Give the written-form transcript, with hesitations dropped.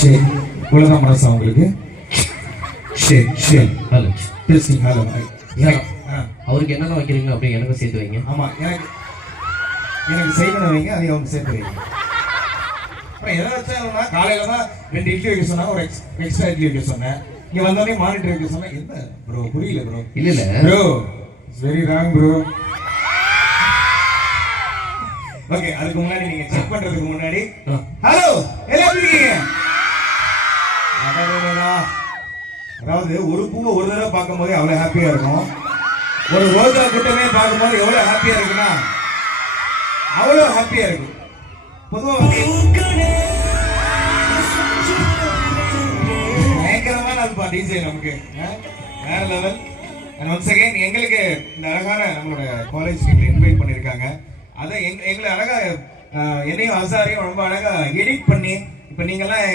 சரி இவ்வளவுதான் மனசா உங்களுக்கு? சரி சரி ஹலோ டெஸ்டிங் ஹலோ. அவருக்கு என்னென்ன வைக்கிறீங்க அப்படி எனக்கும் சேர்த்து வைங்க. ஆமா எனக்கு எனக்கு செய்வன வைங்க, அதையும் அவங்க சேர்த்து வைங்க. அப்புறம் எதை வச்சாலும்னா காலையில தான் 2 இட்லி வைக்க சொன்னா, ஒரு எக்ஸ்ட்ரா இட்லி வைக்க சொன்னேன். இங்க வந்தோடனே மானிட்டர் வைக்க சொன்னா, என்ன ப்ரோ புரியல ப்ரோ. இல்ல bro it's very wrong bro. Okay, அதுக்கு முன்னாடி நீங்க செக் பண்றதுக்கு முன்னாடி ஹலோ எல்லாம் எப்படி இருக்கீங்க? அதாவது ஒரு பூவை ஒரு தடவை பார்க்கும் போதே அவ்வளவு ஹாப்பியா இருக்கும். ஒரு ரோஜா கூட்டமே பார்க்கும்போது எவ்வளவு ஹாப்பியா இருக்குன்னா அவ்வளவு ஹாப்பியா இருக்கு. பொதுவாக பயங்கரமான அதுப்பா டிஜே நமக்கு வேற லெவல். அண்ட் ஒன்ஸ் அகைன் எங்களுக்கு இந்த அழகான நம்மளோட காலேஜ் இன்வைட் பண்ணியிருக்காங்க. அதை எங்களை அழகா என்னையும் அசாரையும் ரொம்ப அழகா எடிட் பண்ணி இப்ப நீங்கெல்லாம்